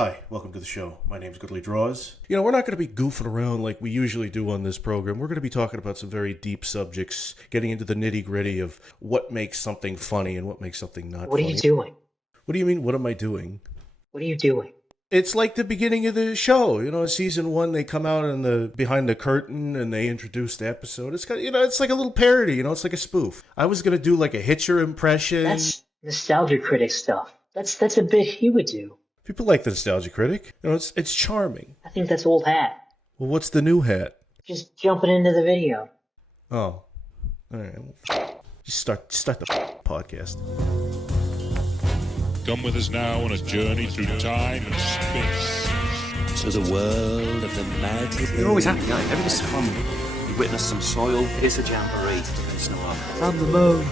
Hi, welcome to the show. My name's Goodly Draws. You know, we're not going to be goofing around like we usually do on this program. We're going to be talking about some very deep subjects, getting into the nitty-gritty of what makes something funny and what makes something not funny. What are you doing? What do you mean, what am I doing? What are you doing? It's like the beginning of the show. You know, season 1, they come out in the behind the curtain and they introduce the episode. It's kind of, it's like a little parody, it's like a spoof. I was going to do like a Hitcher impression. That's nostalgia critic stuff. That's a bit he would do. People like the Nostalgia Critic. It's charming. I think that's old hat. Well, what's the new hat? Just jumping into the video. Oh. All right. Just start the podcast. Come with us now on a journey through time and space. To the world of the Mighty Boosh. You're always happy, aren't you? Everything's fun. You witness some soil, it's a jamboree. On the moon.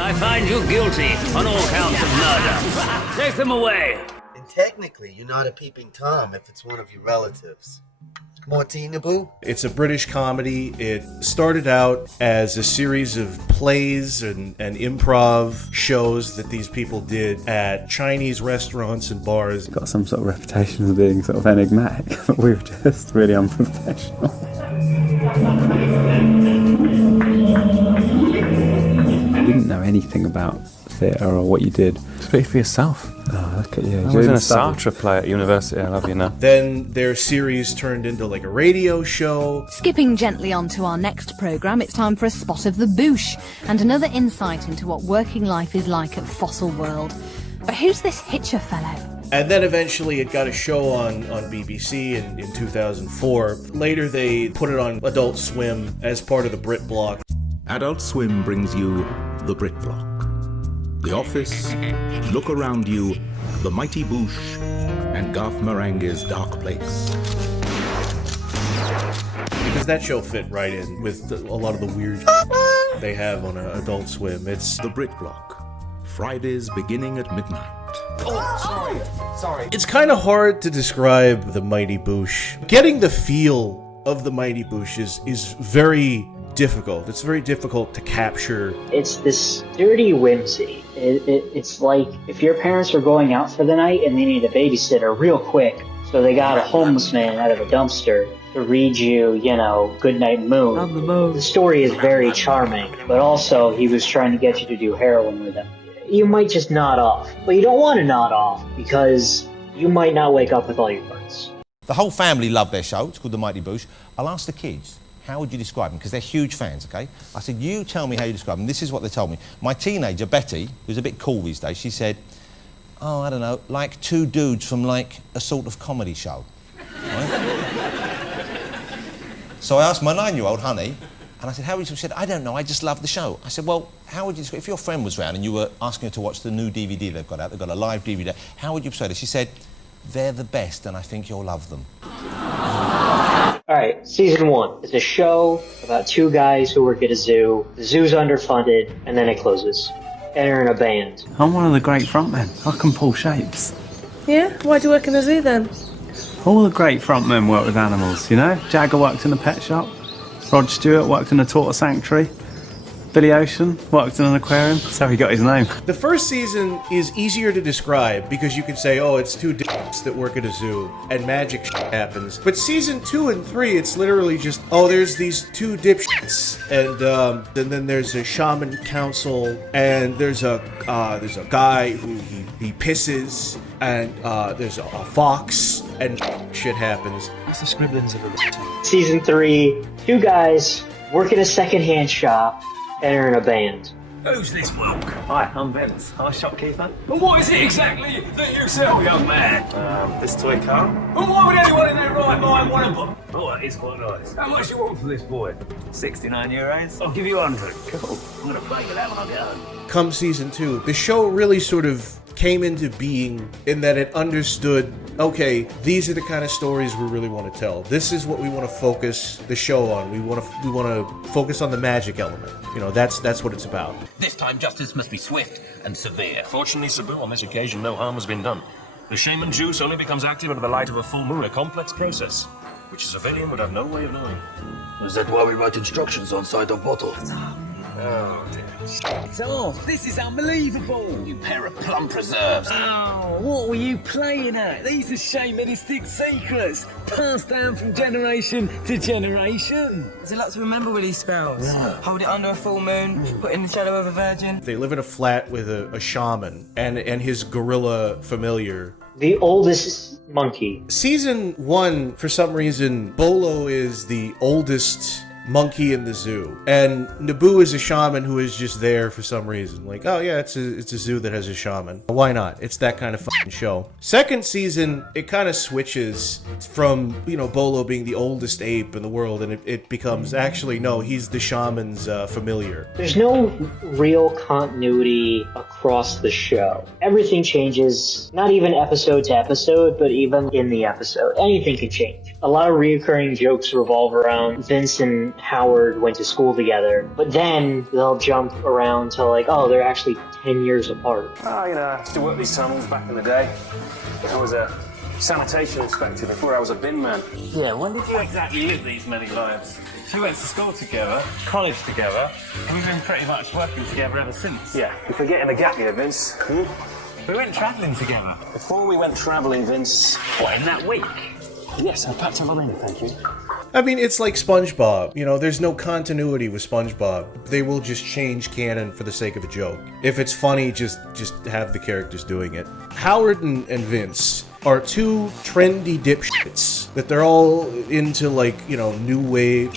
I find you guilty on all counts of murder. Take them away. And technically, you're not a peeping Tom if it's one of your relatives. Mighty Boosh. It's a British comedy. It started out as a series of plays and improv shows that these people did at Chinese restaurants and bars. Got some sort of reputation of being sort of enigmatic, but we were just really unprofessional. I didn't know anything about theatre or what you did. Speak for yourself. Oh, look at you. I was in a Sartre play at university, I love you now. Then their series turned into like a radio show. Skipping gently on to our next programme, it's time for a spot of the Boosh and another insight into what working life is like at Fossil World. But who's this Hitcher fellow? And then eventually it got a show on BBC in 2004. Later they put it on Adult Swim as part of the Brit Block. Adult Swim brings you the Brit Block. The Office, Look Around You, The Mighty Boosh, and Garth Marenghi's Dark Place. Because that show fit right in with a lot of the weird they have on Adult Swim. It's The Brit Block. Fridays beginning at midnight. Oh, sorry. It's kind of hard to describe the Mighty Boosh. Getting the feel of the Mighty Boosh is very difficult. It's very difficult to capture. It's this dirty whimsy. It's like if your parents are going out for the night and they need a babysitter real quick, so they got a homeless man out of a dumpster to read you, Goodnight Moon. On the moon. The story is very charming, but also he was trying to get you to do heroin with him. You might just nod off, but you don't want to nod off because you might not wake up with all your parts. The whole family loved their show. It's called The Mighty Boosh. I'll ask the kids, how would you describe them? Because they're huge fans, okay? I said, you tell me how you describe them. This is what they told me. My teenager, Betty, who's a bit cool these days, she said, oh, I don't know, like two dudes from like a sort of comedy show. Right? So I asked my 9-year-old, Honey, and I said, how would you? She said, I don't know, I just love the show. I said, well, how would you describe, if your friend was round and you were asking her to watch the new DVD they've got out, they've got a live DVD, how would you persuade her? She said, they're the best and I think you'll love them. Alright, season 1 is a show about two guys who work at a zoo. The zoo's underfunded, and then it closes. Enter in a band. I'm one of the great frontmen. I can pull shapes. Yeah? Why do you work in a zoo then? All the great frontmen work with animals, Jagger worked in a pet shop. Rod Stewart worked in a tortoise sanctuary. Billy Ocean worked in an aquarium. That's how he got his name. The first season is easier to describe because you can say, oh, it's two dicks that work at a zoo and magic happens. But season 2 and 3, it's literally just, oh, there's these two dipshits and then there's a shaman council and there's a guy who he pisses and there's a fox and shit happens. That's the scribblings of a... Season 3, two guys work in a second-hand shop. Enter in a band. Who's this bloke? Hi, I'm Vince. I'm a shopkeeper. And what is it exactly that you sell, young man? This toy car. And why would anyone in their right mind want to buy? Oh, it is quite nice. How much you want for this boy? 69 euros. I'll give you 100. Cool. I'm going to play with that when I get home. Come season 2, the show really sort of came into being in that it understood, okay, these are the kind of stories we really want to tell. This is what we want to focus the show on. We want to focus on the magic element. That's what it's about. This time justice must be swift and severe. Fortunately, Cebu, on this occasion, no harm has been done. The shaman juice only becomes active under the light of a full moon, a complex process, which a civilian would have no way of knowing. Is that why we write instructions on side of bottles? Oh, dear. It's off. This is unbelievable. You pair of plum preserves. Oh, what were you playing at? These are shamanistic secrets, passed down from generation to generation. There's a lot to remember with these spells. Yeah. Hold it under a full moon, put it in the shadow of a virgin. They live in a flat with a shaman and his gorilla familiar. The oldest monkey. Season 1, for some reason, Bolo is the oldest monkey in the zoo, and Naboo is a shaman who is just there for some reason. Like, oh yeah, it's a zoo that has a shaman. Why not? It's that kind of fucking show. Second season, it kind of switches from, Bolo being the oldest ape in the world, and it becomes, actually, no, he's the shaman's familiar. There's no real continuity across the show. Everything changes, not even episode to episode, but even in the episode. Anything can change. A lot of reoccurring jokes revolve around Vince and Howard went to school together, but then they'll jump around to like, oh, they're actually 10 years apart. Oh, I used to work these tunnels back in the day. I was a sanitation inspector before I was a bin man. Yeah, when did you exactly live these many lives? We went to school together, college together, and we've been pretty much working together ever since. Yeah, you're forgetting the gap here, Vince. We went travelling together. Before we went travelling, Vince, what, in that week? Yes, I packed a lot in, thank you. I mean, it's like SpongeBob. There's no continuity with SpongeBob. They will just change canon for the sake of a joke. If it's funny, just have the characters doing it. Howard and Vince are two trendy dipshits that they're all into, like, new wave.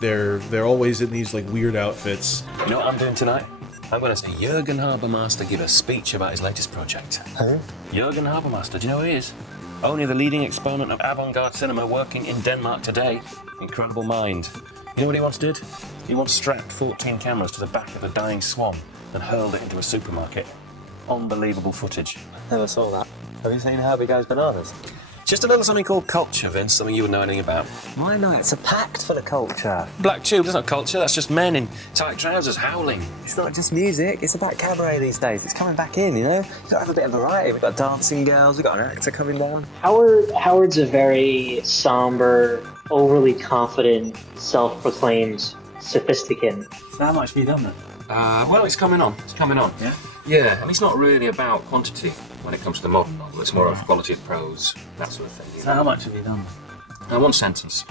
They're always in these, like, weird outfits. You know what I'm doing tonight? I'm going to see Jürgen Habermaster give a speech about his latest project. Huh? Jürgen Habermaster, do you know who he is? Only the leading exponent of avant-garde cinema working in Denmark today. Incredible mind. You know what he once did? He once strapped 14 cameras to the back of a dying swan and hurled it into a supermarket. Unbelievable footage. Never saw that. Have you seen Herbie Goes Bananas? Just a little something called culture, Vince, something you would know anything about. Why not? It's a pact full of culture. Black Tube, that's not culture, that's just men in tight trousers howling. It's not just music, it's about cabaret these days. It's coming back in, You've got to have a bit of variety. We've got dancing girls, we've got an actor coming down. Howard's a very somber, overly confident, self-proclaimed sophisticant. So how much have you done then? Well, it's coming on. It's coming on. Yeah? Yeah, I mean, it's not really about quantity when it comes to the modern novel. It's more of quality of prose, that sort of thing. So how much have you done? One sentence.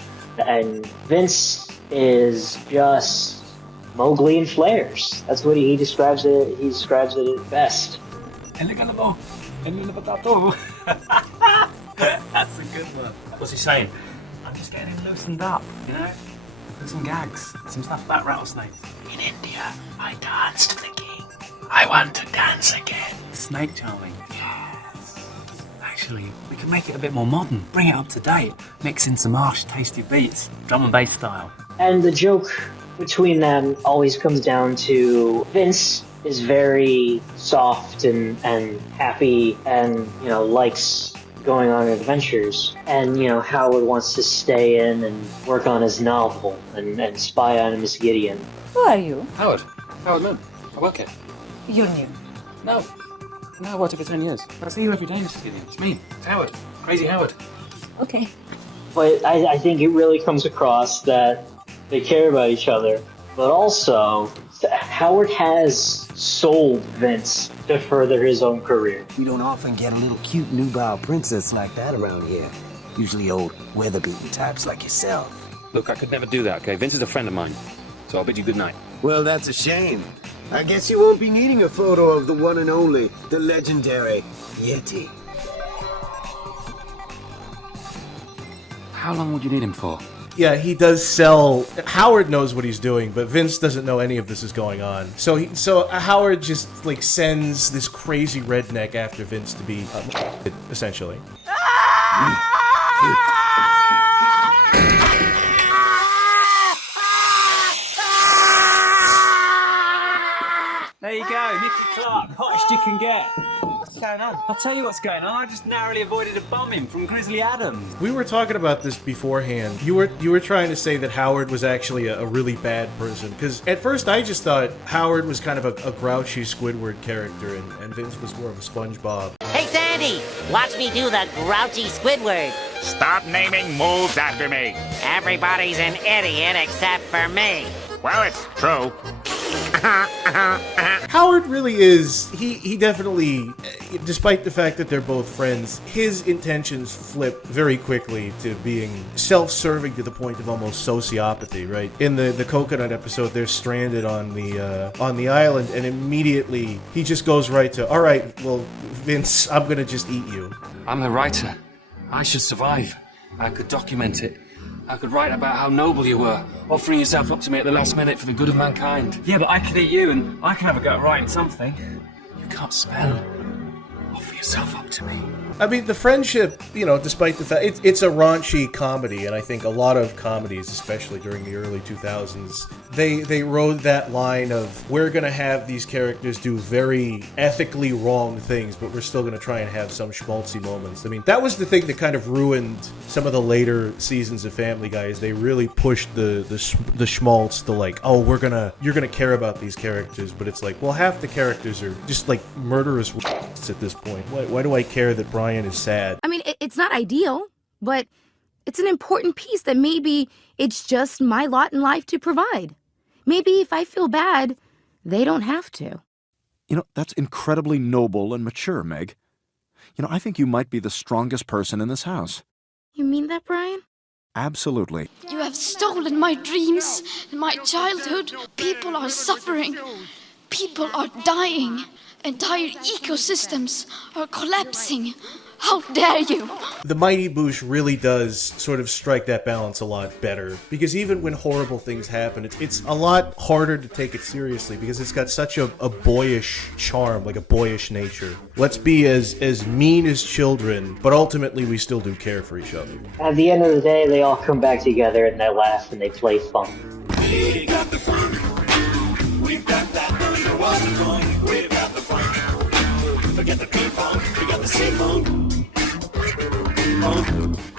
And Vince is just Mowgli and flares. That's what he describes it. He describes it best. That's a good one. What's he saying? I'm just getting him loosened up, There's some gags, some stuff about rattlesnakes. In India, I danced the king. I want to dance again. Snake charming. Yes. Actually, we can make it a bit more modern. Bring it up to date. Mix in some harsh, tasty beats. Drum and bass style. And the joke between them always comes down to Vince is very soft and happy and, likes going on adventures. And, Howard wants to stay in and work on his novel and spy on Miss Gideon. Who are you? Howard Moon. I work here. You're new. No, I worked here for 10 years. I see you every day, Mr. Gideon. It's me. It's Howard. Crazy Howard. Okay. But I think it really comes across that they care about each other. But also, Howard has sold Vince to further his own career. We don't often get a little cute nubile princess like that around here. Usually old weather-beaten types like yourself. Look, I could never do that, okay? Vince is a friend of mine. So I'll bid you good night. Well, that's a shame. I guess you won't be needing a photo of the one and only, the legendary Yeti. How long would you need him for? Yeah, he does sell. Howard knows what he's doing, but Vince doesn't know any of this is going on. So Howard just sends this crazy redneck after Vince to be essentially. There you go, Nicky Clark, hottest you can get. What's going on? I'll tell you what's going on. I just narrowly avoided a bombing from Grizzly Adams. We were talking about this beforehand. You were trying to say that Howard was actually a really bad person, because at first I just thought Howard was kind of a grouchy Squidward character, and Vince was more of a SpongeBob. Hey Sandy, watch me do the grouchy Squidward. Stop naming moves after me. Everybody's an idiot except for me. Well, it's true. Howard really is, he definitely, despite the fact that they're both friends, his intentions flip very quickly to being self-serving to the point of almost sociopathy, right? In the coconut episode, they're stranded on the island, and immediately he just goes right to, all right, well, Vince, I'm gonna just eat you. I'm the writer. I should survive. I could document it. I could write about how noble you were, offering yourself up to me at the last minute for the good of mankind. Yeah, but I could eat you and I can have a go at writing something. You can't spell. Offer yourself up to me. I mean, the friendship, you know, despite the fact it's a raunchy comedy, and I think a lot of comedies, especially during the early 2000s, they rode that line of, we're gonna have these characters do very ethically wrong things, but we're still gonna try and have some schmaltzy moments. I mean, that was the thing that kind of ruined some of the later seasons of Family Guy, is they really pushed the schmaltz to like, oh, you're gonna care about these characters, but it's like, well, half the characters are just like murderous at this point. Why do I care that Brian is sad? I mean, it's not ideal, but it's an important piece that maybe it's just my lot in life to provide. Maybe if I feel bad, they don't have to. You know, that's incredibly noble and mature, Meg. You know, I think you might be the strongest person in this house. You mean that, Brian? Absolutely. You have stolen my dreams and my childhood. People are suffering. People are dying. Entire ecosystems are collapsing. How dare you? The Mighty Boosh really does sort of strike that balance a lot better, because even when horrible things happen, it's a lot harder to take it seriously, because it's got such a boyish charm, like a boyish nature. Let's be as mean as children, but ultimately we still do care for each other. At the end of the day, they all come back together and they laugh and they play fun. We got the fun. We've got that booger water fun. We've got the fun. Forget the P-funk. We got the C-funk.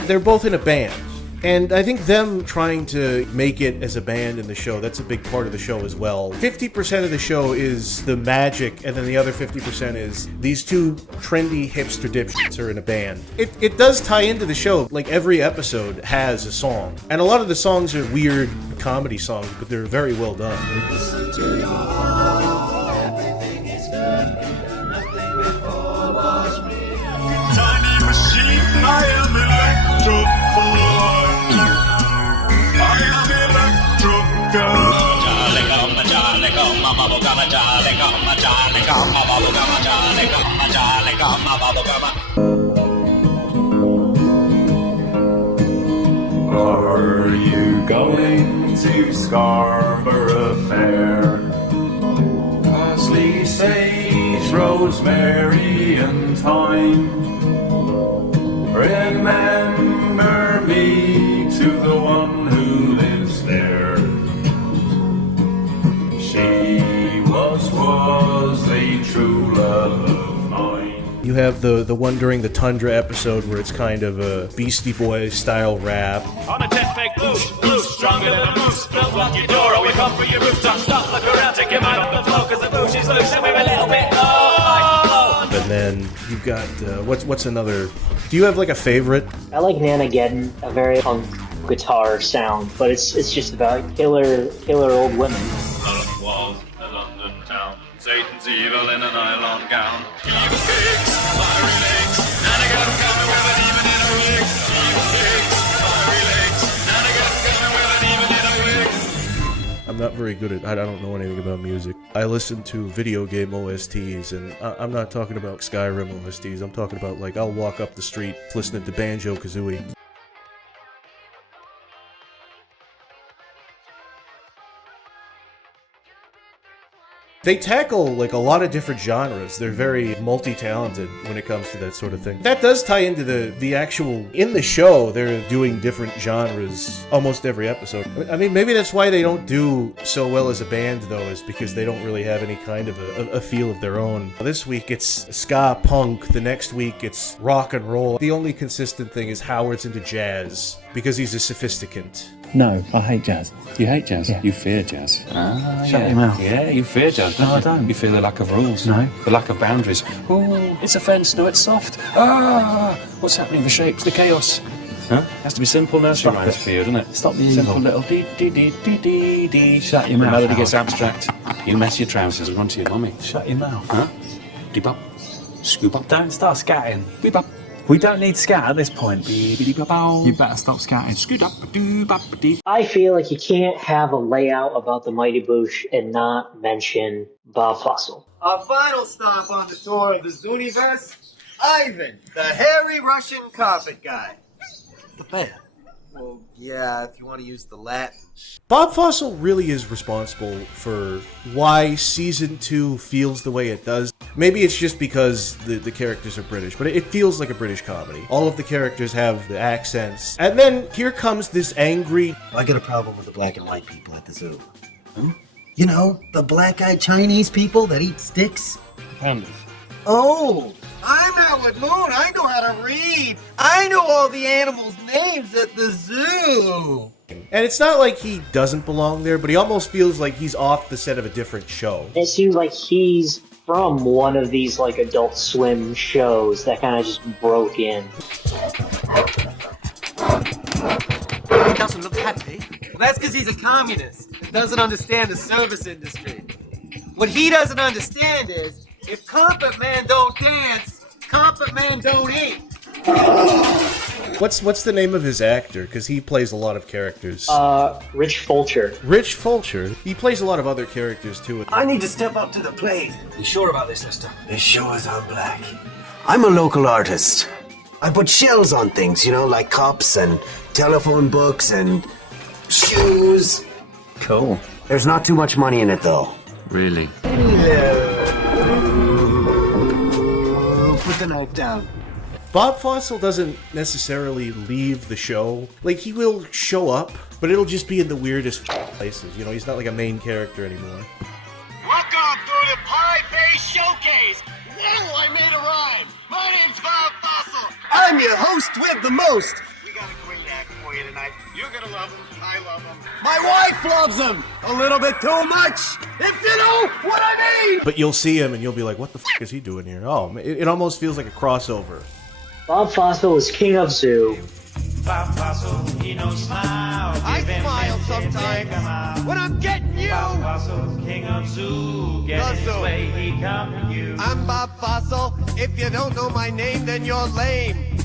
They're both in a band, and I think them trying to make it as a band in the show, that's a big part of the show as well. 50% of the show is the magic, and then the other 50% is these two trendy hipster dipshits are in a band. It does tie into the show, like every episode has a song, and a lot of the songs are weird comedy songs, but they're very well done. Listen to your heart. Everything is good. Nothing before was real. Tiny machine, I am Are you going to Scarborough Fair? Parsley, sage, rosemary and thyme. Remember me to the one who lives there. She was a true love of mine. You have the one during the Tundra episode where it's kind of a Beastie Boys style rap. On a tent peg loose, stronger than a moose. Don't lock your door or we come for your rooftop. Stop, look around, take your mind off the floor, cause the boosh is loose and we're a little bit low. And then you've got, what's another, do you have like a favorite? I like Nana Geddon, a very punk guitar sound, but it's just about killer old women. London was a London town. Satan's evil in a nylon gown. Evil pigs, fiery legs. Nana got 'em coming with an even in a wig. Evil pigs, fiery legs. Nana got 'em coming with an even in a wig. I'm not very good at, I don't know anything about music. I listen to video game OSTs, and I'm not talking about Skyrim OSTs. I'm talking about, like, I'll walk up the street listening to Banjo-Kazooie. They tackle like a lot of different genres. They're very multi-talented when it comes to that sort of thing. That does tie into the actual, in the show, they're doing different genres almost every episode. I mean, maybe that's why they don't do so well as a band, though, is because they don't really have any kind of a feel of their own. This week it's ska punk, the next week it's rock and roll. The only consistent thing is Howard's into jazz, because he's a sophisticant. No, I hate jazz. You hate jazz? Yeah. You fear jazz. Shut your mouth. Yeah, you fear jazz, don't No, you? I don't. You fear the lack of rules. No. The lack of boundaries. Oh, it's a fence, no, it's soft. Ah! What's happening? The shapes, the chaos. Huh? Has to be simple nursery Stop rhymes it. for you, doesn't it? Stop the simple evil. little dee dee dee dee dee dee. Shut your The mouth, melody Howard. gets abstract. You mess your trousers and run to your mummy. Shut your mouth. Huh? Deep up. Scoop up. Don't start scatting. Beep up. We don't need scat at this point. Beep-a-dee-ba-bow. You better stop scatting. Scoot up. Doo-bop-a-dee. I feel like you can't have a layout about the Mighty Boosh and not mention Bob Fossil. Our final stop on the tour of the Zooniverse, Ivan, the hairy Russian carpet guy. The bear. Well, yeah, if you want to use the Latin. Bob Fossil really is responsible for why season 2 feels the way it does. Maybe it's just because the characters are British, but it feels like a British comedy. All of the characters have the accents. And then here comes this angry... I got a problem with the black and white people at the zoo. You know, the black-eyed Chinese people that eat sticks? Pandas. Oh, I'm Howard Moon. I know how to read. I know all the animals' names at the zoo. And it's not like he doesn't belong there, but he almost feels like he's off the set of a different show. It seems like he's from one of these like Adult Swim shows that kind of just broke in. He doesn't look happy. Well, that's because he's a communist and doesn't understand the service industry. What he doesn't understand is, if Carpet Man don't dance, Carpet Man don't eat. What's the name of his actor? Because he plays a lot of characters. Rich Fulcher. Rich Fulcher. He plays a lot of other characters too. I need to step up to the plate. You sure about this, Lester? As sure as I'm black. I'm a local artist. I put shells on things, you know, like cups and telephone books and shoes. Cool. There's not too much money in it, though. Really? Put the knife down. Bob Fossil doesn't necessarily leave the show. Like, he will show up, but it'll just be in the weirdest places. You know, he's not like a main character anymore. Welcome to the Pie Face Showcase. Whoa, I made a rhyme. My name's Bob Fossil. I'm your host with the most. We got a great act for you tonight. You're gonna love him. I love him. My wife loves him. A little bit too much, if you know what I mean. But you'll see him and you'll be like, what the f*** is he doing here? Oh, it almost feels like a crossover. Bob Fossil is king of zoo. Bob Fossil, he knows smile. I smile sometimes when I'm getting you. Bob Fossil, king of zoo. Get in his way, he come to you. I'm Bob Fossil. If you don't know my name, then you're lame.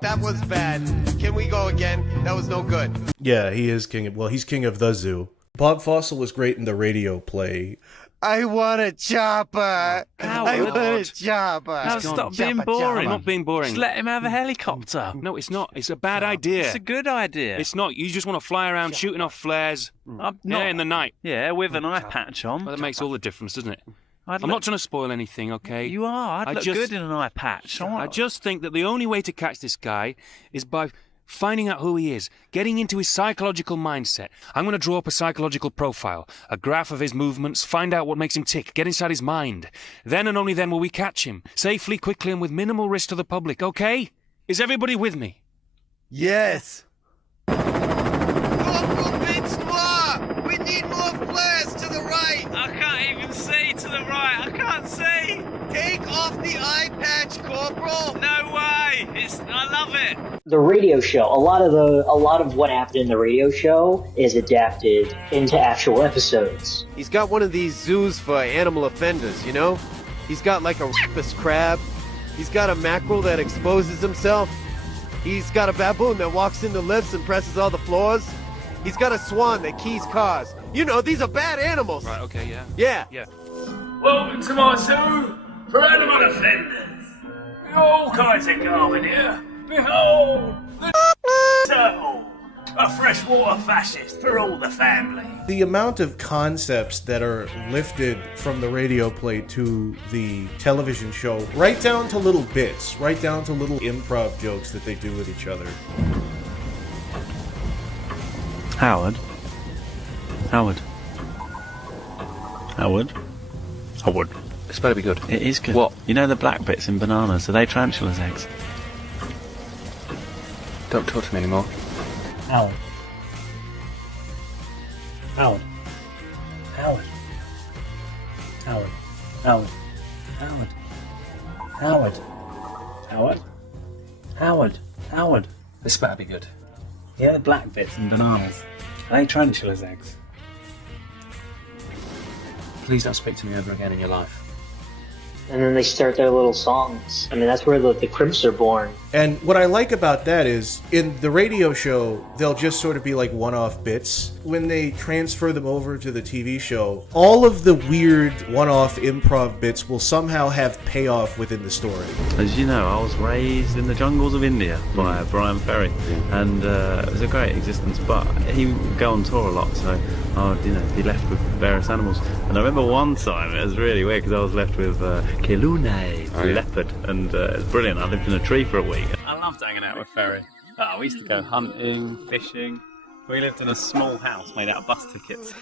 That was bad. Can we go again? That was no good. Yeah, he is king of... Well, he's king of the zoo. Bob Fossil was great in the radio play. I want a chopper. I want a chopper. Now stop being boring. I'm not being boring. Just let him have a helicopter. No, it's not. It's a bad idea. It's a good idea. It's not. You just want to fly around shooting off flares. I'm not, in the night. Yeah, with an eye patch on. Well, that makes all the difference, doesn't it? I'm not trying to spoil anything, okay? You are. I'd look good in an eye patch. I just think that the only way to catch this guy is by finding out who he is, getting into his psychological mindset. I'm going to draw up a psychological profile, a graph of his movements, find out what makes him tick, get inside his mind. Then and only then will we catch him, safely, quickly, and with minimal risk to the public, okay? Is everybody with me? Yes. We need more flares to the right. I can't even see to the right. I can't see. Take off the eye patch, Corporal. No way. I love it. The radio show, a lot of what happened in the radio show is adapted into actual episodes. He's got one of these zoos for animal offenders, you know? He's got like a rapist crab. He's got a mackerel that exposes himself. He's got a baboon that walks into lifts and presses all the floors. He's got a swan that keys cars. You know, these are bad animals. Right, okay, yeah. Yeah. Yeah. Welcome to my zoo for animal offenders. All kinds of garbage here. Behold, the turtle, a freshwater fascist for all the family. The amount of concepts that are lifted from the radio play to the television show, right down to little bits, right down to little improv jokes that they do with each other. Howard. It's better be good. It is good. What? You know the black bits in bananas, are they tarantulas' eggs? Don't talk to me anymore. Howard. This better be good. Yeah, the black bits and bananas. Are they tarantulas' eggs? Please don't speak to me ever again in your life. And then they start their little songs. I mean, that's where the crimps are born. And what I like about that is, in the radio show, they'll just sort of be like one-off bits. When they transfer them over to the TV show, all of the weird one-off improv bits will somehow have payoff within the story. As you know, I was raised in the jungles of India by Brian Ferry, and it was a great existence, but he would go on tour a lot, so I would, be left with various animals. And I remember one time, it was really weird, because I was left with Kilune, the leopard, and it was brilliant. I lived in a tree for a week. I loved hanging out with Ferry. Oh, we used to go hunting, fishing. We lived in a small house made out of bus tickets.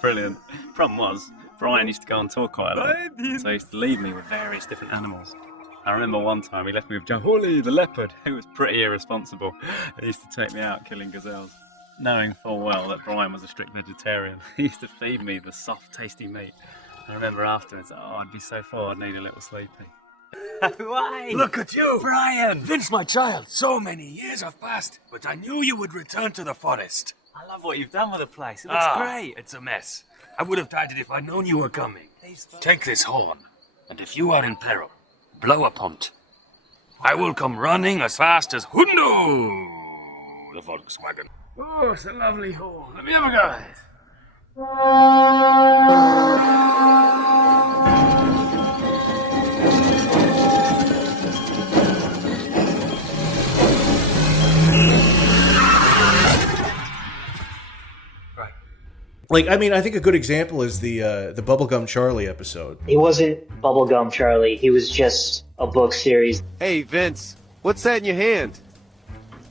Brilliant. Problem was, Brian used to go on tour quite a lot, so he used to leave me with various different animals. I remember one time he left me with Jahuli, the leopard, who was pretty irresponsible. He used to take me out killing gazelles. Knowing full well that Brian was a strict vegetarian, he used to feed me the soft, tasty meat. I remember afterwards, I'd be so full I'd need a little sleepy. Why? Look at you, Brian! Vince, my child, so many years have passed, but I knew you would return to the forest. I love what you've done with the place. It looks great. It's a mess. I would have died it if I'd known you were coming. Take this horn, and if you are in peril, blow upon it. I will come running as fast as Hundo, the Volkswagen. Oh, it's a lovely horn. Let me have a go at it. Like, I mean, I think a good example is the Bubblegum Charlie episode. He wasn't Bubblegum Charlie. He was just a book series. Hey, Vince, what's that in your hand?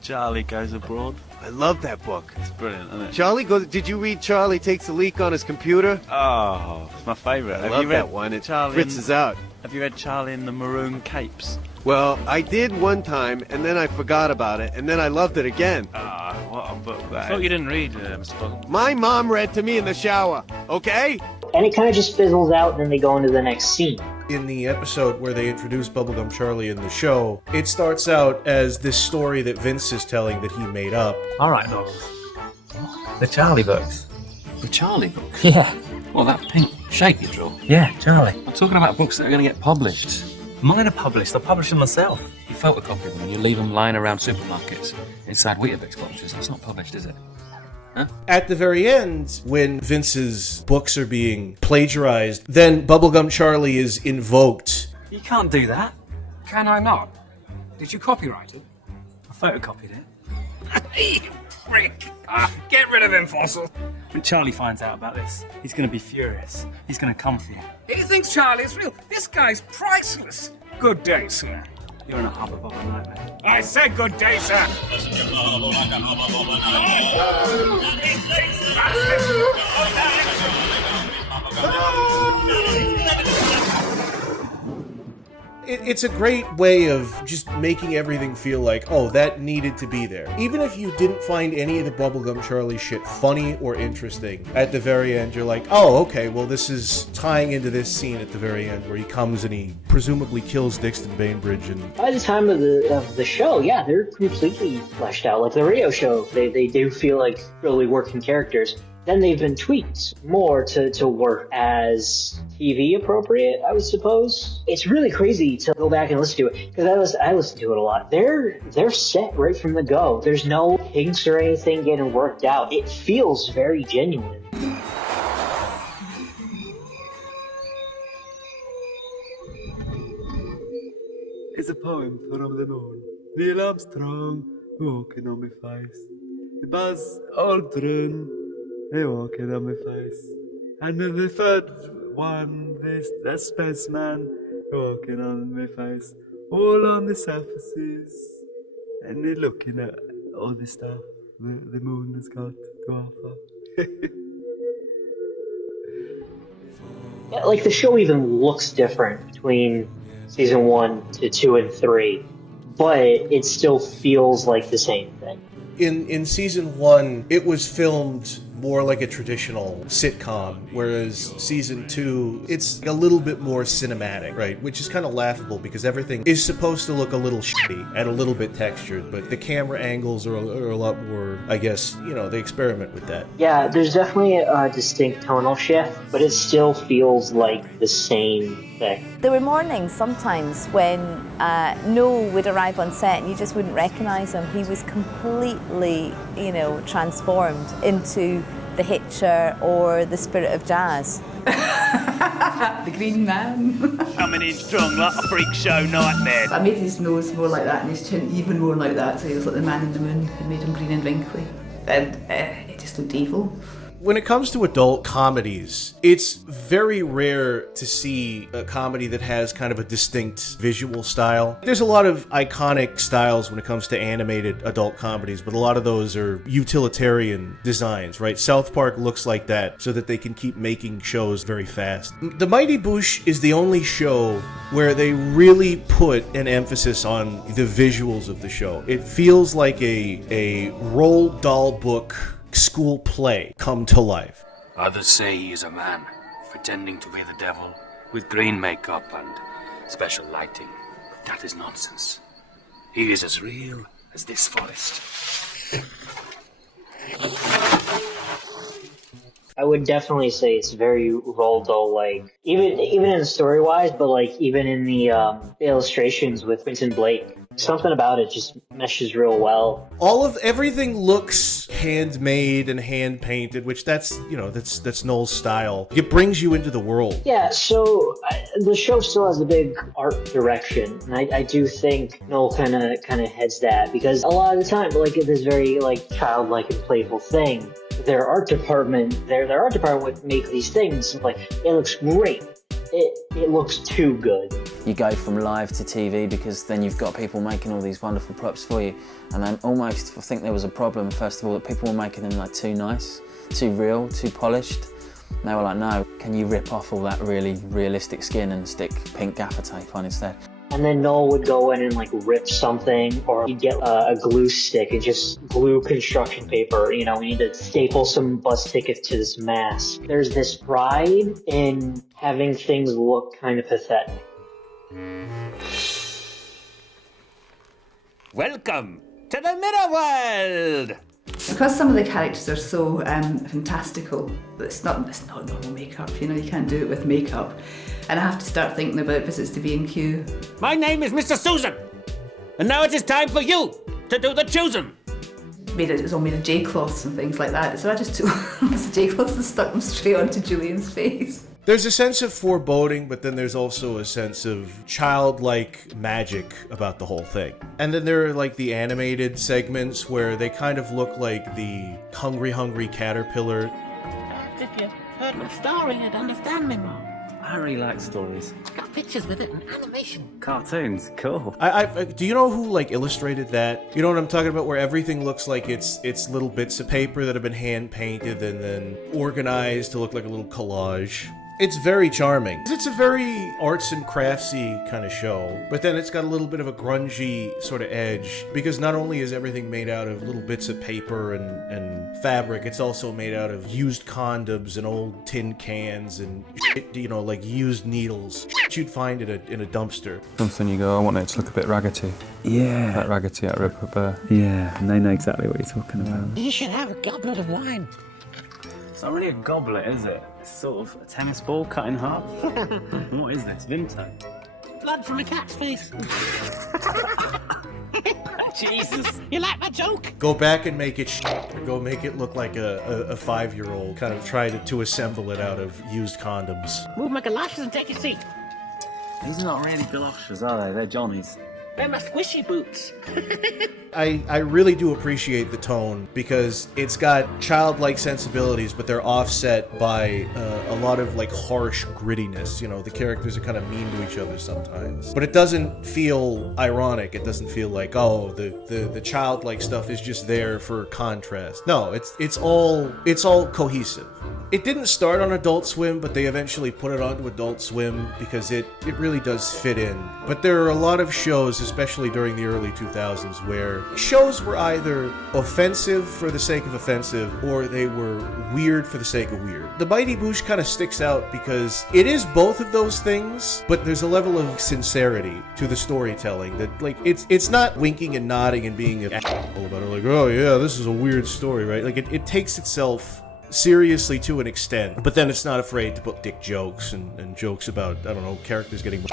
Charlie Goes Abroad. I love that book. It's brilliant, isn't it? Charlie goes. Did you read Charlie Takes a Leak on his computer? Oh, it's my favourite. I love that one. It Fritz is out. Have you read Charlie in the Maroon Capes? Well, I did one time, and then I forgot about it, and then I loved it again. Ah, what a book that I thought you didn't read, Mr. Bubblegum. My mom read to me in the shower, okay? And it kind of just fizzles out, and then they go into the next scene. In the episode where they introduce Bubblegum Charlie in the show, it starts out as this story that Vince is telling that he made up. All right, novels. The Charlie books. The Charlie books? Yeah. Well, that pink shape you drew? Yeah, Charlie. I'm talking about books that are going to get published. Mine are published. I'll publish them myself. You photocopy them and you leave them lying around supermarkets inside Weetabix boxes. That's not published, is it? Huh? At the very end, when Vince's books are being plagiarized, then Bubblegum Charlie is invoked. You can't do that. Can I not? Did you copyright it? I photocopied it. You prick! Get rid of him, Fossil! When Charlie finds out about this, he's going to be furious. He's going to come for you. He thinks Charlie's real. This guy's priceless. Good day, sir. You're in a hubba bubba nightmare. I said good day, sir. It's a great way of just making everything feel like, oh, that needed to be there. Even if you didn't find any of the Bubblegum Charlie shit funny or interesting, at the very end you're like, oh, okay, well this is tying into this scene at the very end where he comes and he presumably kills Dixon Bainbridge. And by the time of the show, yeah, they're completely fleshed out. Like the radio show, they do feel like really working characters. Then they've been tweaked more to work as TV appropriate, I would suppose. It's really crazy to go back and listen to it, because I listen to it a lot. They're set right from the go. There's no kinks or anything getting worked out. It feels very genuine. It's a poem from the moon. Neil Armstrong walking on my face. Buzz Aldrin, they walking on my face. And then the third one, this the spaceman walking on my face. All on the surfaces. And they're looking at all the stuff the moon has got to offer. Yeah, like the show even looks different between season 1 to 2 and 3, but it still feels like the same thing. In season 1, it was filmed more like a traditional sitcom, whereas season 2, it's a little bit more cinematic, right? Which is kind of laughable because everything is supposed to look a little shitty and a little bit textured, but the camera angles are a lot more, I guess, they experiment with that. Yeah, there's definitely a distinct tonal shift, but it still feels like the same thing. There were mornings sometimes when Noel would arrive on set and you just wouldn't recognise him. He was completely, transformed into the Hitcher or the Spirit of Jazz. The Green Man. Coming in strong like a freak show nightmare. I made his nose more like that and his chin even more like that, so he was like the Man in the Moon. I made him green and wrinkly. And it just looked evil. When it comes to adult comedies, it's very rare to see a comedy that has kind of a distinct visual style. There's a lot of iconic styles when it comes to animated adult comedies, but a lot of those are utilitarian designs, right? South Park looks like that so that they can keep making shows very fast. The Mighty Boosh is the only show where they really put an emphasis on the visuals of the show. It feels like a Roald Dahl book school play come to life. Others say he is a man, pretending to be the devil, with green makeup and special lighting. That is nonsense. He is as real as this forest. I would definitely say it's very Roald Dahl-like, even in the story-wise, but even in the illustrations with Vincent Blake. Something about it just meshes real well. Everything looks handmade and hand painted, which that's Noel's style. It brings you into the world. Yeah, so the show still has a big art direction, and I do think Noel kind of heads that, because a lot of the time, this very childlike and playful thing, their art department would make these things it looks great. It looks too good. You go from live to TV because then you've got people making all these wonderful props for you, and then almost I think there was a problem first of all that people were making them too nice, too real, too polished. And they were like, no, can you rip off all that really realistic skin and stick pink gaffer tape on instead? And then Noel would go in and rip something, or he'd get a glue stick and just glue construction paper. We need to staple some bus tickets to this mask. There's this pride in having things look kind of pathetic. Welcome to the Mirror World! Because some of the characters are so fantastical, it's not normal makeup, you can't do it with makeup. And I have to start thinking about visits to B&Q. My name is Mr. Susan, and now it is time for you to do the choosing. It was all made of J-cloths and things like that, so I just took those J-cloths and stuck them straight onto Julian's face. There's a sense of foreboding, but then there's also a sense of childlike magic about the whole thing. And then there are the animated segments where they kind of look like the Hungry Caterpillar. If you heard my story, you'd understand me more. I really like stories. Got pictures with it and animation. Cartoons, cool. Do you know who illustrated that? You know what I'm talking about, where everything looks like it's little bits of paper that have been hand painted and then organized to look like a little collage. It's very charming. It's a very arts and craftsy kind of show, but then it's got a little bit of a grungy sort of edge, because not only is everything made out of little bits of paper and fabric, it's also made out of used condoms and old tin cans and shit, used needles. Shit you'd find in a dumpster. Something you go, I want it to look a bit raggedy. Yeah. Like raggedy out of Rip Bear. Yeah, and they know exactly what you're talking about. You should have a goblet of wine. It's not really a goblet, is it? It's sort of a tennis ball cut in half. What is this? Vimto? Blood from a cat's face. Jesus, you like my joke? Go back and make it or go make it look like a 5-year-old kind of tried to assemble it out of used condoms. Move my galoshes and take a seat. These are not really galoshes, are they? They're Johnny's. They're my squishy boots. I really do appreciate the tone, because it's got childlike sensibilities, but they're offset by a lot of harsh grittiness. The characters are kind of mean to each other sometimes, but it doesn't feel ironic. It doesn't feel like, oh, the childlike stuff is just there for contrast. No, it's all cohesive. It didn't start on Adult Swim, but they eventually put it onto Adult Swim because it really does fit in. But there are a lot of shows, especially during the early 2000s, where shows were either offensive for the sake of offensive, or they were weird for the sake of weird. The Mighty Boosh kind of sticks out because it is both of those things, but there's a level of sincerity to the storytelling that, like, it's not winking and nodding and being an asshole about it, like, oh yeah, this is a weird story, right? Like, it takes itself seriously to an extent, but then it's not afraid to put dick jokes and jokes about, I don't know, characters getting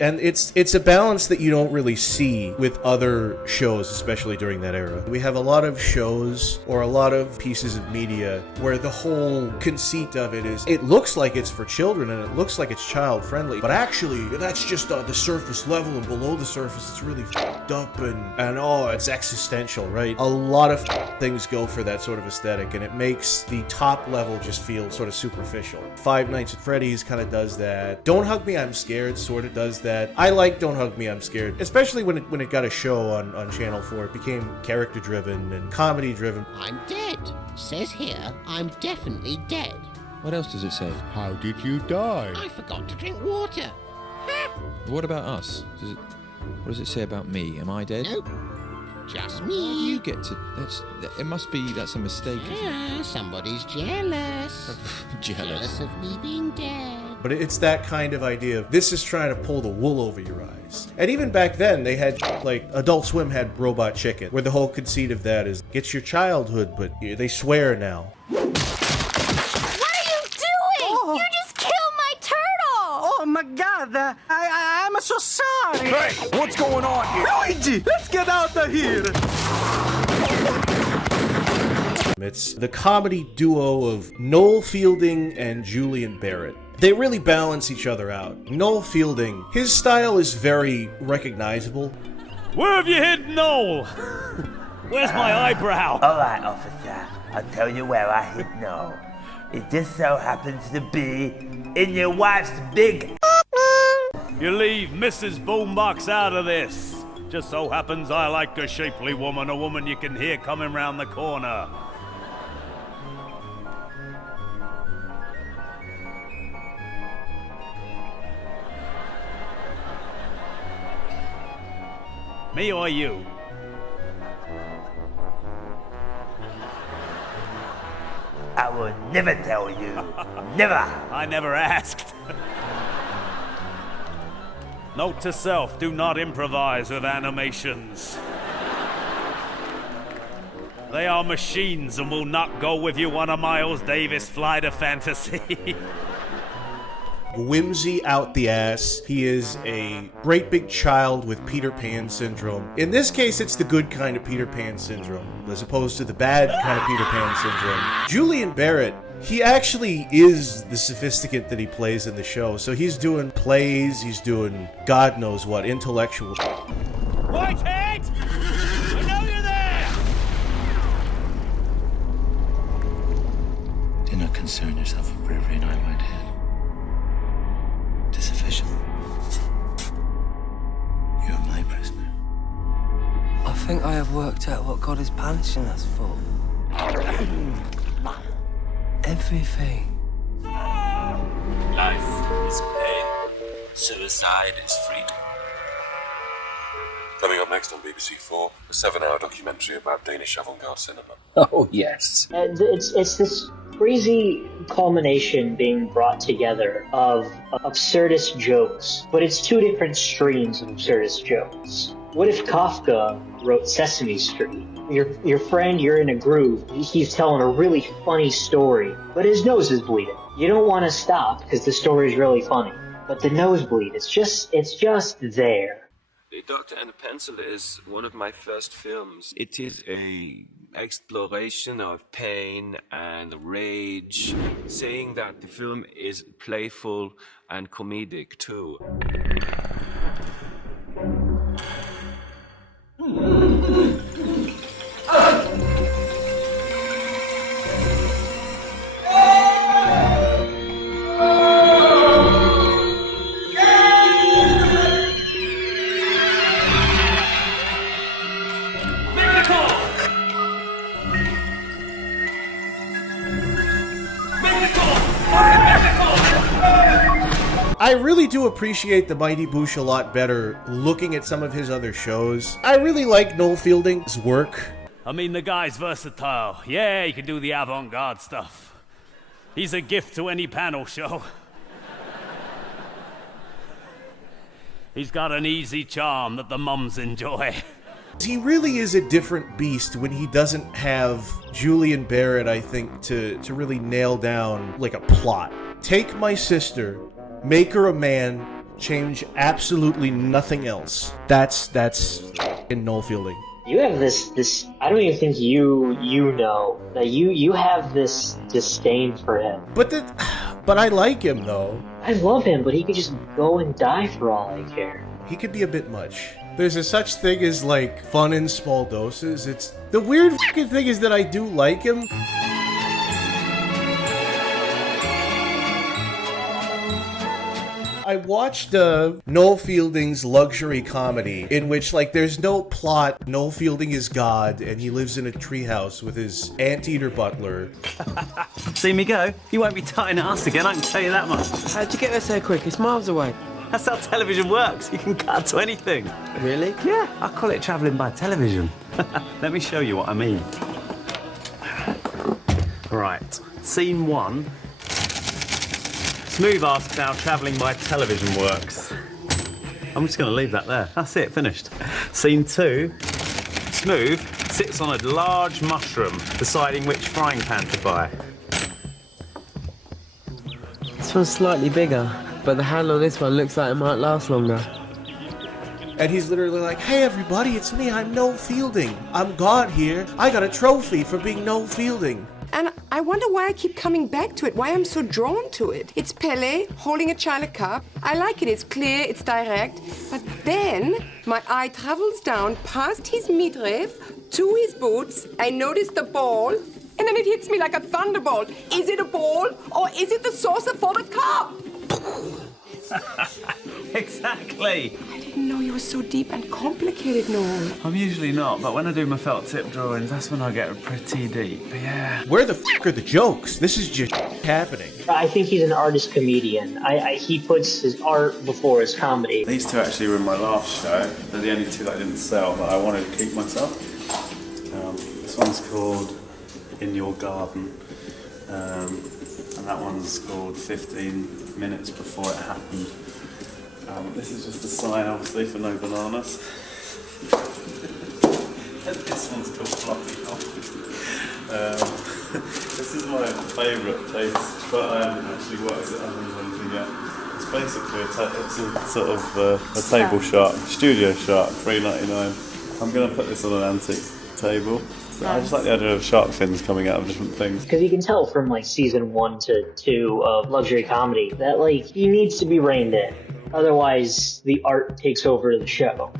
and it's a balance that you don't really see with other shows, especially during that era. We have a lot of shows or a lot of pieces of media where the whole conceit of it is, it looks like it's for children and it looks like it's child friendly, but actually that's just the surface level, and below the surface it's really f***ed up and oh, it's existential, right? A lot of things go for that sort of aesthetic, and it makes the top level just feel sort of superficial. Five Nights at Freddy's kind of does that. Don't Hug Me, I'm Scared sort of does that. I like Don't Hug Me, I'm Scared, especially when it got a show on Channel 4. It became character driven and comedy driven. I'm dead. Says here, I'm definitely dead. What else does it say? How did you die? I forgot to drink water. What about us? What does it say about me? Am I dead? Nope. Just me. How do you get to... That's a mistake. Yeah, somebody's jealous. Jealous of me being dead. But it's that kind of idea of, this is trying to pull the wool over your eyes. And even back then, they had, like, Adult Swim had Robot Chicken, where the whole conceit of that is, it's your childhood, but they swear now. What are you doing? You just killed my turtle! Oh my god, I'm so sorry! Hey, what's going on here? Luigi, let's get out of here! It's the comedy duo of Noel Fielding and Julian Barrett. They really balance each other out. Noel Fielding, his style is very recognizable. Where have you hid Noel? Where's my eyebrow? All right, officer. I'll tell you where I hid Noel. It just so happens to be in your wife's big... You leave Mrs. Boombox out of this. Just so happens I like a shapely woman, a woman you can hear coming round the corner. Me or you? I will never tell you. Never. I never asked. Note to self, do not improvise with animations. They are machines and will not go with you on a Miles Davis flight of fantasy. Whimsy out the ass. He is a great big child with Peter Pan syndrome. In this case, it's the good kind of Peter Pan syndrome, as opposed to the bad kind of Peter Pan syndrome. Julian Barrett, he actually is the sophisticate that he plays in the show. So he's doing plays, he's doing God knows what, intellectual. Whitehead! I know you're there! Do not concern yourself with bravery and I, Whitehead. It is official. You are my prisoner. I think I have worked out what God is punishing us for. Everything. Life is pain. Suicide is freedom. Coming up next on BBC 4, a 7-hour documentary about Danish avant-garde cinema. Oh, yes. It's this crazy culmination being brought together of absurdist jokes, but it's two different streams of absurdist jokes. What if Kafka wrote Sesame Street? Your friend, you're in a groove, he's telling a really funny story, but his nose is bleeding. You don't want to stop because the story is really funny, but the nosebleed, it's just there. The Doctor and the Pencil is one of my first films. It is a exploration of pain and rage, saying that the film is playful and comedic too. Make the call! I really do appreciate the Mighty Boosh a lot better looking at some of his other shows. I really like Noel Fielding's work. I mean, the guy's versatile. Yeah, he can do the avant-garde stuff. He's a gift to any panel show. He's got an easy charm that the mums enjoy. He really is a different beast when he doesn't have Julian Barrett, I think, to really nail down, like, a plot. Take my sister, make her a man, change absolutely nothing else. That's in Noel Fielding. You have this I don't even think you know that you have this disdain for him. But I like him though. I love him, but he could just go and die for all I care. He could be a bit much. There's a such thing as like fun in small doses. It's the weird fucking thing is that I do like him. I watched Noel Fielding's luxury comedy in which, like, there's no plot. Noel Fielding is God, and he lives in a treehouse with his anteater butler. See me go? You won't be tying at us again, I can tell you that much. How'd you get there so quick? It's miles away. That's how television works. You can cut to anything. Really? Yeah, I call it travelling by television. Let me show you what I mean. Right, scene 1. Smooth asks how travelling by television works. I'm just going to leave that there. That's it, finished. Scene 2. Smooth sits on a large mushroom, deciding which frying pan to buy. This one's slightly bigger, but the handle on this one looks like it might last longer. And he's literally like, hey everybody, it's me, I'm Noel Fielding. I'm God here. I got a trophy for being Noel Fielding. And I wonder why I keep coming back to it, why I'm so drawn to it. It's Pele holding a china cup. I like it, it's clear, it's direct. But then my eye travels down past his midriff to his boots. I notice the ball, and then it hits me like a thunderbolt. Is it a ball, or is it the saucer for the cup? Exactly. I didn't know you were so deep and complicated, Noel. I'm usually not, but when I do my felt tip drawings, that's when I get pretty deep. But yeah. Where the fuck are the jokes? This is just happening. I think he's an artist comedian. He puts his art before his comedy. These two actually were in my last show. They're the only two that I didn't sell that I wanted to keep myself. This one's called In Your Garden. And that one's called 15 Minutes Before It Happened. This is just a sign, obviously, for no bananas. And this one's called Fluffy Hop. This is my favourite taste, but I haven't actually worked it out or anything yet. It's basically it's a sort of a table shark, studio shark, $3.99. I'm going to put this on an antique table. I just like the idea of shark fins coming out of different things. Because you can tell from like season 1 to 2 of luxury comedy that like he needs to be reined in. Otherwise, the art takes over the show.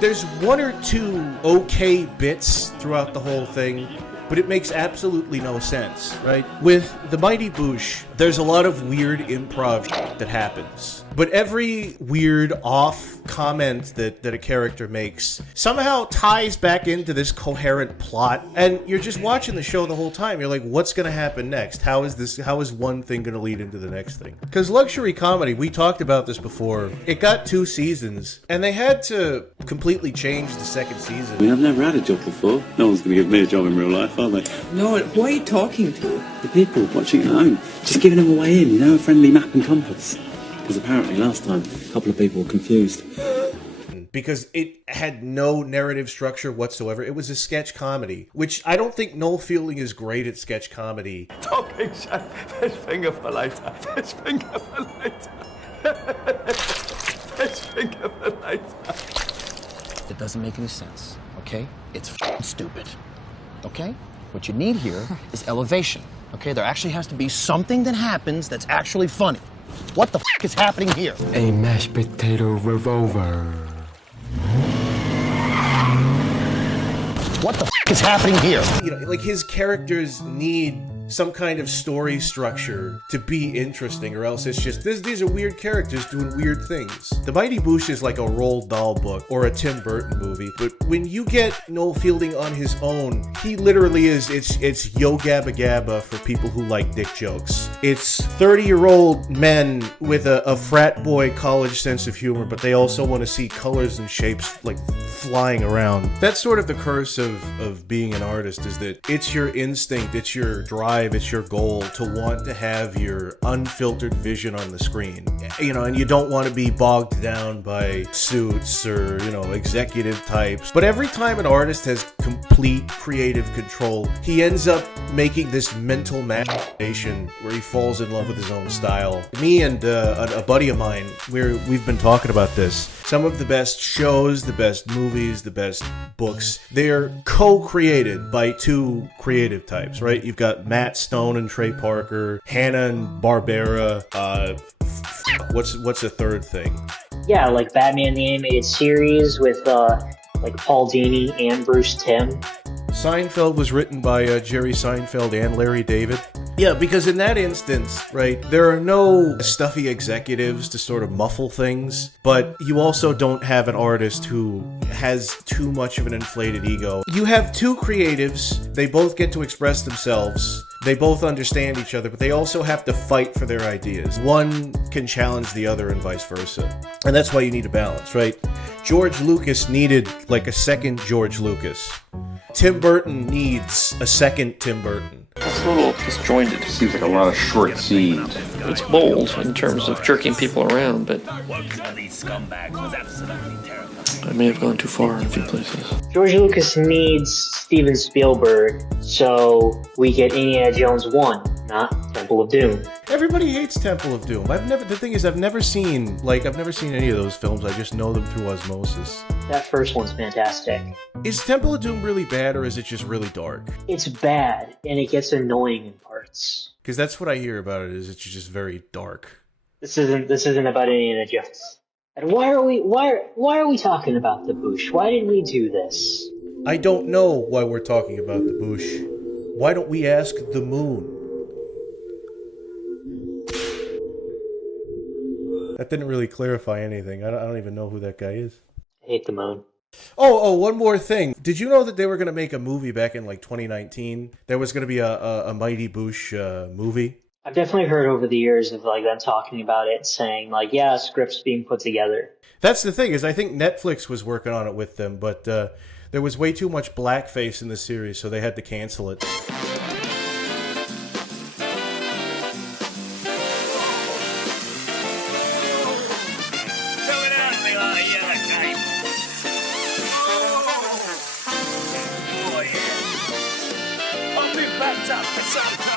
There's one or two okay bits throughout the whole thing, but it makes absolutely no sense, right? With the Mighty Boosh, there's a lot of weird improv that happens. But every weird off comment that a character makes somehow ties back into this coherent plot. And you're just watching the show the whole time. You're like, what's going to happen next? How is one thing going to lead into the next thing? Because luxury comedy, we talked about this before, it got 2 seasons, and they had to completely change the second season. I mean, I've never had a job before. No one's going to give me a job in real life, are they? No, who are you talking to? The people watching at home. Just giving them a way in, you know, a friendly map and compass. Because apparently last time, a couple of people were confused. Because it had no narrative structure whatsoever. It was a sketch comedy, which I don't think Noel Fielding is great at sketch comedy. Talking shit. Fish finger for later. Fish finger for later. Fish finger for later. It doesn't make any sense, okay? It's f***ing stupid, okay? What you need here is elevation, okay? There actually has to be something that happens that's actually funny. What the f*** is happening here? A mashed potato revolver. What the f*** is happening here? You know, like his characters need some kind of story structure to be interesting, or else it's just, these are weird characters doing weird things. The Mighty Boosh is like a Roald Dahl book or a Tim Burton movie, but when you get Noel Fielding on his own, he literally is, it's Yo Gabba Gabba for people who like dick jokes. It's 30-year-old men with a frat boy college sense of humor, but they also want to see colors and shapes like flying around. That's sort of the curse of being an artist, is that it's your instinct, it's your drive, it's your goal to want to have your unfiltered vision on the screen. You know, and you don't want to be bogged down by suits or, you know, executive types. But every time an artist has complete creative control, he ends up making this mental masturbation where he falls in love with his own style. Me and a buddy of mine, we've been talking about this. Some of the best shows, the best movies, the best books, they're co-created by two creative types, right? You've got Matt Stone and Trey Parker, Hanna and Barbera, what's a third thing? Yeah, like Batman the Animated Series with like Paul Dini and Bruce Timm. Seinfeld was written by Jerry Seinfeld and Larry David. Yeah, because in that instance, right, there are no stuffy executives to sort of muffle things, but you also don't have an artist who has too much of an inflated ego. You have two creatives, they both get to express themselves, they both understand each other, but they also have to fight for their ideas. One can challenge the other and vice versa. And that's why you need a balance, right? George Lucas needed like a second George Lucas. Tim Burton needs a second Tim Burton. It's a little disjointed. Seems like a lot of short scenes. It's bold in terms of jerking people around, but I may have gone too far in a few places. George Lucas needs Steven Spielberg, so we get Indiana Jones 1, not Temple of Doom. Everybody hates Temple of Doom. The thing is, I've never seen any of those films. I just know them through osmosis. That first one's fantastic. Is Temple of Doom really bad, or is it just really dark? It's bad, and it gets annoying in parts. Because that's what I hear about it, is it's just very dark. This isn't about Indiana Jones. And why are we talking about the Boosh? Why did we do this? I don't know why we're talking about the Boosh. Why don't we ask the moon? That didn't really clarify anything. I don't even know who that guy is. I hate the moon. Oh, one more thing. Did you know that they were going to make a movie back in like 2019? There was going to be a Mighty Boosh movie. I've definitely heard over the years of like them talking about it, saying like, yeah, scripts being put together. That's the thing, is I think Netflix was working on it with them, but there was way too much blackface in the series, so they had to cancel it. I'll be back up for some time.